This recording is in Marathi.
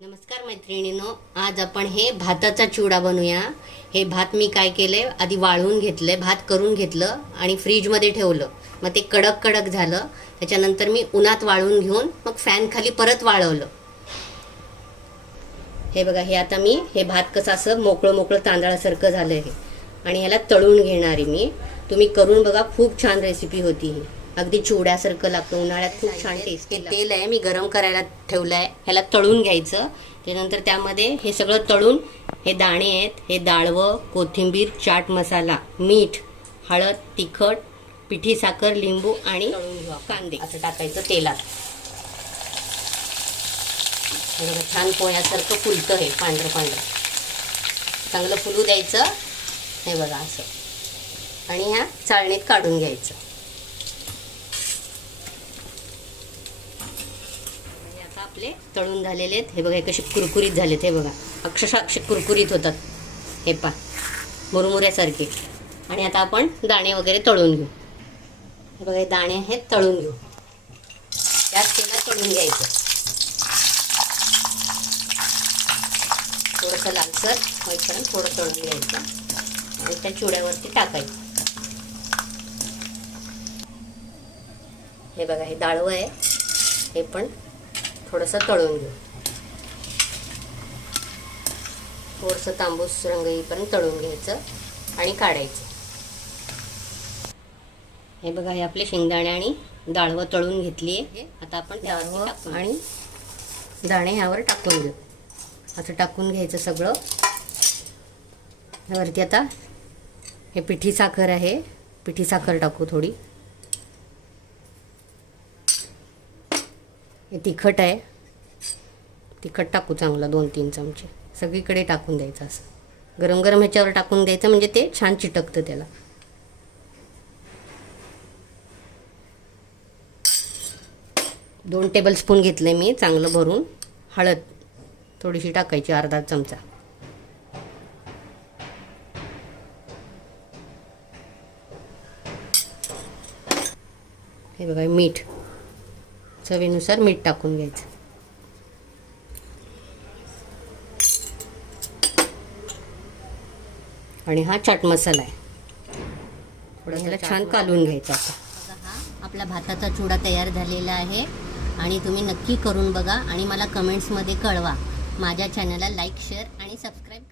नमस्कार मैत्रिणींनो, आज आपण हे भाताचा चिवडा बनवूया। हे भात मी काय केले, आधी वाळवून घेतले, भात करून घेतलं आणि फ्रीजमध्ये ठेवलं। मग ते कडक कडक झालं। त्याच्यानंतर मी उन्हात वाळवून घेऊन मग फॅन खाली परत वाळवलं। हे बघा, हे आता मी हे भात कसं असं मोकळं मोकळं तांदळासारखं झालं हे, आणि ह्याला तळून घेणार आहे मी। तुम्ही करून बघा, खूप छान रेसिपी होती ही, अगदी चिवड्यासारखं लागतं। उन्हाळ्यात खूप छान टेस्टी। तेल आहे, मी गरम करायला ठेवलं आहे, ह्याला तळून घ्यायचं। त्यानंतर त्यामध्ये हे सगळं तळून, हे दाणे आहेत, हे डाळवं, कोथिंबीर, चाट मसाला, मीठ, हळद, तिखट, पिठी साखर, लिंबू आणि कांदे असं टाकायचं तेलात। हे बघा, छान पोह्यासारखं फुलतं हे, पांढरं पांढरं चांगलं फुलू द्यायचं। हे बघा असं, आणि ह्या चाळणीत काढून घ्यायचं। आता आपले तळून झालेले आहेत। हे बघा, हे कसे कुरकुरीत झालेत, हे बघा अक्षरशः असे कुरकुरीत होतात, हे पा मुरमुऱ्यासारखे। आणि आता आपण दाणे वगैरे तळून घेऊ। हे बघा, हे दाणे आहेत, तळून घेऊ। त्याच तेलात तळून घ्यायचं, थोडंसं लालसर होईपर्यंत थोडं तळून घ्यायचं आणि त्या चिवड्यावरती टाकायचं। हे बघा, हे डाळवं आहे, हे पण थोडंसं तळून घेऊ। थोडंसं तांबूस रंग येईपर्यंत तळून घ्यायचं आणि काढायचं। हे बघा, हे आपले शेंगदाणे आणि डाळवं तळून घेतली आहे। आता आपण डाळवं आणि दाणे ह्यावर टाकून घेऊ। असं टाकून घ्यायचं सगळं। ह्यावरती आता हे पिठी साखर आहे, पिठी साखर टाकू थोडी। हे तिखट आहे, तिखट टाकू चांगलं 2-3 चमचे, सगळीकडे टाकून द्यायचं। असं गरम गरम ह्याच्यावर टाकून द्यायचं, म्हणजे ते छान चिटकतं त्याला। 2 टेबलस्पून घेतले मी चांगलं भरून। हळद थोडीशी टाकायची, अर्धा चमचा। हे बघा, मीठ चवीनुसार मीठ टाकून घ्यायचं। आणि हा चाट मसाला आहे, थोडं ह्याला छान कालवून घ्यायचं। आता हा आपला भाताचा चिवडा तयार झालेला आहे, आणि तुम्ही नक्की करून बघा आणि मला कमेंट्समध्ये कळवा। माझ्या चॅनलला लाईक, शेअर आणि सबस्क्राईब